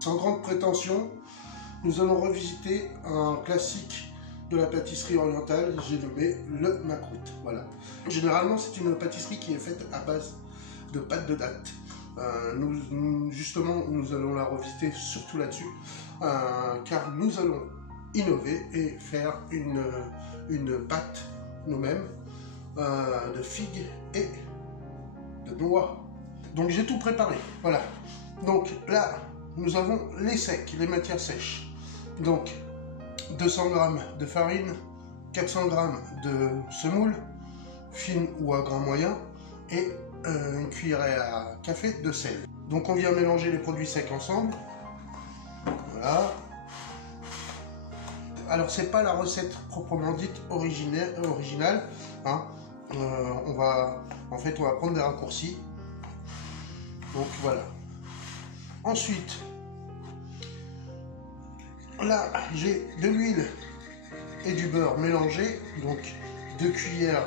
Sans grande prétention, nous allons revisiter un classique de la pâtisserie orientale, j'ai nommé le makrout. Voilà. Généralement, c'est une pâtisserie qui est faite à base de pâte de date. Justement, nous allons la revisiter surtout là-dessus, car nous allons innover et faire une pâte nous-mêmes de figues et de noix. Donc j'ai tout préparé, voilà. Donc là, nous avons les secs, les matières sèches. Donc 200 g de farine, 400 g de semoule, fine ou à grain moyen, et une cuillerée à café de sel. Donc on vient mélanger les produits secs ensemble. Voilà. Alors c'est pas la recette proprement dite originale, hein. On va prendre des raccourcis. Donc voilà. Ensuite, là j'ai de l'huile et du beurre mélangés, donc 2 cuillères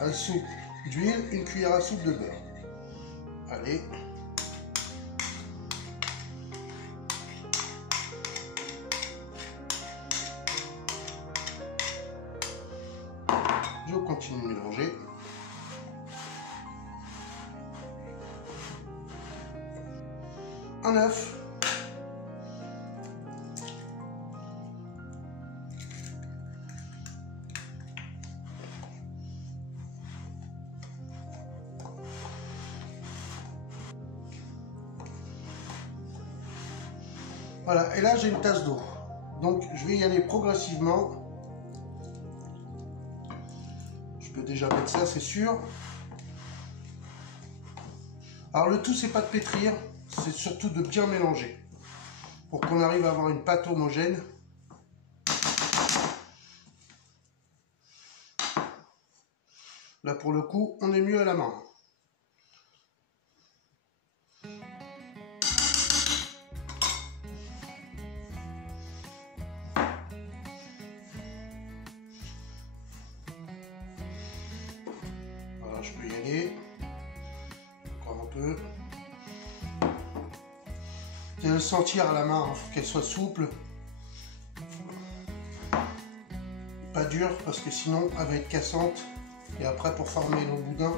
à soupe d'huile, 1 cuillère à soupe de beurre. Allez. Je continue de mélanger. Un œuf. Voilà, et là j'ai une tasse d'eau. Donc je vais y aller progressivement. Je peux déjà mettre ça, c'est sûr. Alors le tout, c'est pas de pétrir, c'est surtout de bien mélanger pour qu'on arrive à avoir une pâte homogène. Là pour le coup, on est mieux à la main. Voilà, je peux y aller. Encore un peu. Vous allez le sentir à la main, il faut qu'elle soit souple. Pas dure, parce que sinon elle va être cassante. Et après, pour former nos boudins,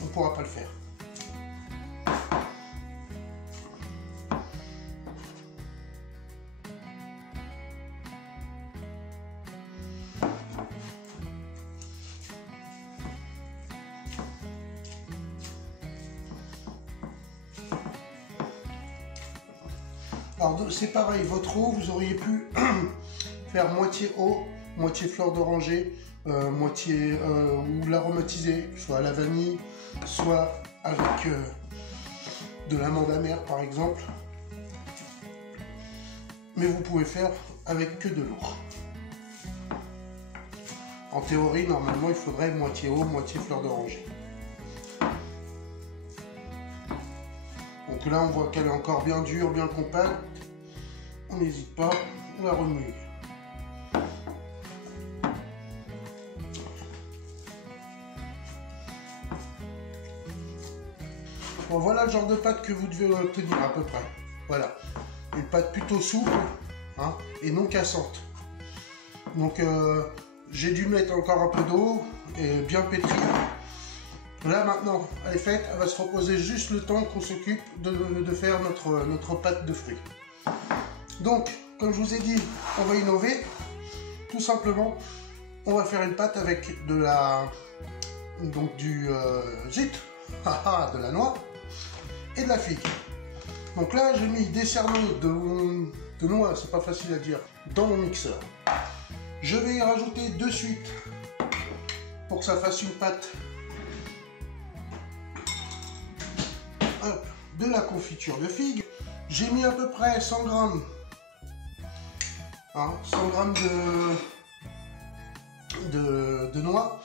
on ne pourra pas le faire. Alors c'est pareil, votre eau, vous auriez pu faire moitié eau, moitié fleur d'oranger, moitié ou l'aromatiser, soit à la vanille, soit avec de l'amande amère par exemple. Mais vous pouvez faire avec que de l'eau. En théorie, normalement, il faudrait moitié eau, moitié fleur d'oranger. Donc là, on voit qu'elle est encore bien dure, bien compacte. On n'hésite pas, on la remue. Bon, voilà le genre de pâte que vous devez obtenir à peu près. Voilà, une pâte plutôt souple, hein, et non cassante. Donc j'ai dû mettre encore un peu d'eau et bien pétrir. Là maintenant, elle est faite, elle va se reposer juste le temps qu'on s'occupe de faire notre pâte de fruits. Donc, comme je vous ai dit, on va innover. Tout simplement, on va faire une pâte avec du gîte, de la noix et de la figue. Donc là, j'ai mis des cerneaux de noix, c'est pas facile à dire, dans mon mixeur. Je vais y rajouter de suite, pour que ça fasse une pâte, de la confiture de figue. J'ai mis à peu près 100 grammes, 100 grammes de noix.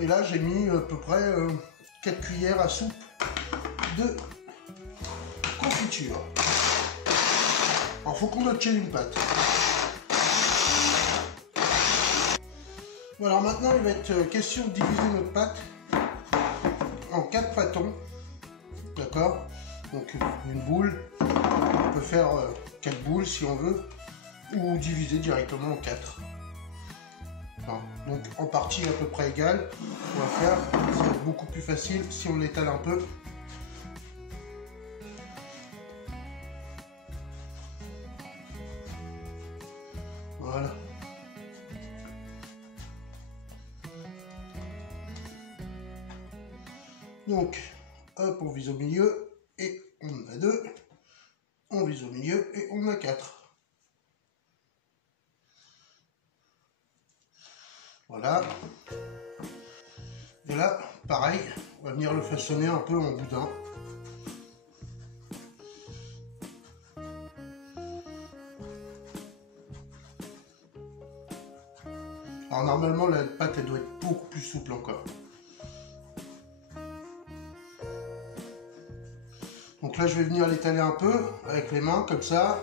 Et là, j'ai mis à peu près 4 cuillères à soupe de confiture. Alors, faut qu'on obtienne une pâte. Voilà, maintenant, il va être question de diviser notre pâte en 4 pâtons. D'accord? Donc, une boule On peut faire 4 boules si on veut, ou diviser directement en 4. Donc en partie à peu près égale, on va faire, ça va être beaucoup plus facile si on l'étale un peu. Voilà. Donc, hop, on vise au milieu, et on en a 2. On vise au milieu, et on en a 4. Voilà. Et là, pareil, on va venir le façonner un peu en boudin. Alors normalement, la pâte, elle doit être beaucoup plus souple encore. Donc là, je vais venir l'étaler un peu avec les mains, comme ça.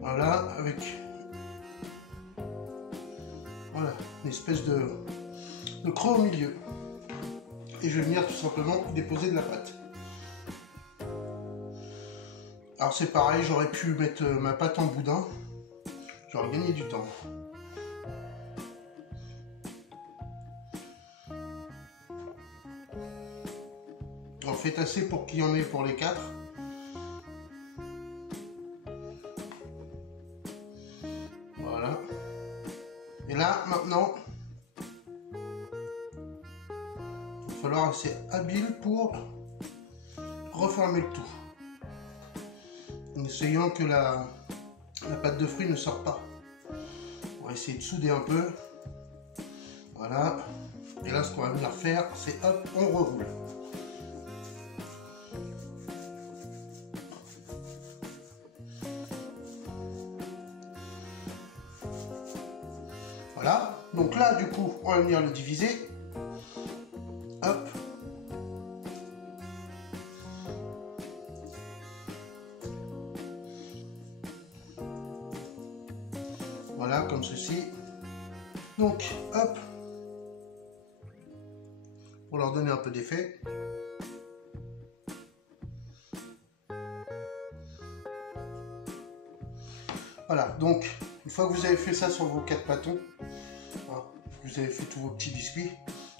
Voilà, avec une espèce de creux au milieu. Et je vais venir tout simplement déposer de la pâte. Alors c'est pareil, j'aurais pu mettre ma pâte en boudin. J'aurais gagné du temps. En fait assez pour qu'il y en ait pour les 4. Voilà. Et là, maintenant, il va falloir être assez habile pour refermer le tout. En essayant que la pâte de fruits ne sorte pas. On va essayer de souder un peu. Voilà. Et là, ce qu'on va venir faire, c'est hop, on reroule. Voilà. Donc là, du coup, on va venir le diviser. Hop. Voilà, comme ceci. Donc, hop. Pour leur donner un peu d'effet. Voilà, donc, une fois que vous avez fait ça sur vos 4 pâtons, vous avez fait tous vos petits biscuits,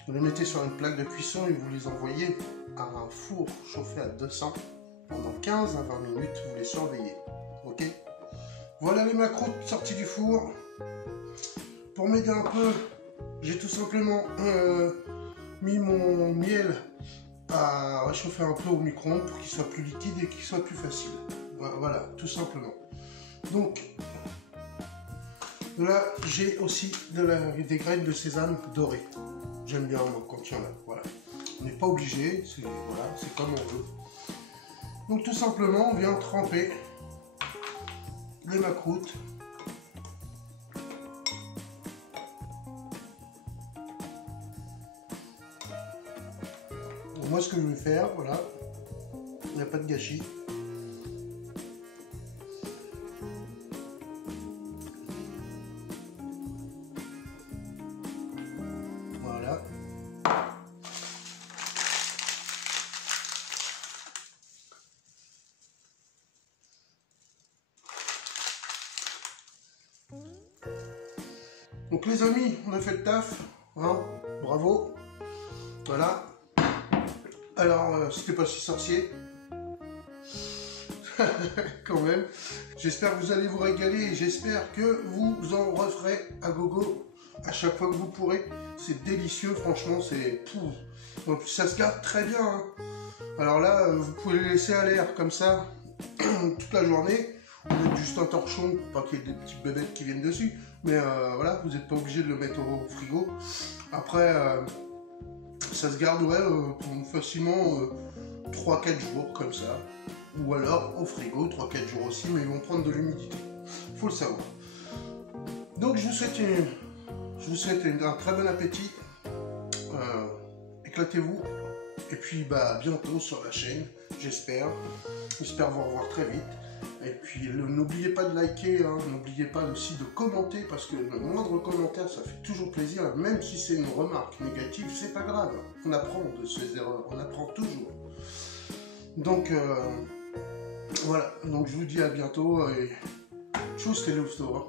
vous les mettez sur une plaque de cuisson et vous les envoyez à un four chauffé à 200 pendant 15 à 20 minutes, vous les surveillez. Ok? Voilà les macroutes sorties du four. Pour m'aider un peu, j'ai tout simplement mis mon miel à réchauffer un peu au micro-ondes pour qu'il soit plus liquide et qu'il soit plus facile. Voilà, tout simplement. Donc, là, j'ai aussi des graines de sésame dorées. J'aime bien quand il y en a. Voilà. On n'est pas obligé, voilà, c'est comme on veut. Donc, tout simplement, on vient tremper les macroutes. Donc, moi, ce que je vais faire, voilà, il n'y a pas de gâchis. Voilà. Donc les amis, on a fait le taf, hein, bravo. Voilà. Alors, c'était pas si sorcier. Quand même. J'espère que vous allez vous régaler et j'espère que vous en referez à gogo à chaque fois que vous pourrez. C'est délicieux, franchement, c'est... En plus, ça se garde très bien. Hein. Alors là, vous pouvez les laisser à l'air comme ça toute la journée. Vous mettez juste un torchon pour pas qu'il y ait des petites bébêtes qui viennent dessus. Mais voilà, vous n'êtes pas obligé de le mettre au frigo. Après, ça se garde pour facilement 3-4 jours comme ça. Ou alors au frigo, 3-4 jours aussi, mais ils vont prendre de l'humidité. Il faut le savoir. Donc je vous souhaite un très bon appétit. Éclatez-vous. Et puis bah, à bientôt sur la chaîne. j'espère. J'espère vous revoir très vite. Et puis n'oubliez pas de liker, hein, n'oubliez pas aussi de commenter, parce que le moindre commentaire, ça fait toujours plaisir, même si c'est une remarque négative, c'est pas grave. On apprend de ses erreurs, on apprend toujours. Donc voilà, donc je vous dis à bientôt et tchuss les loups.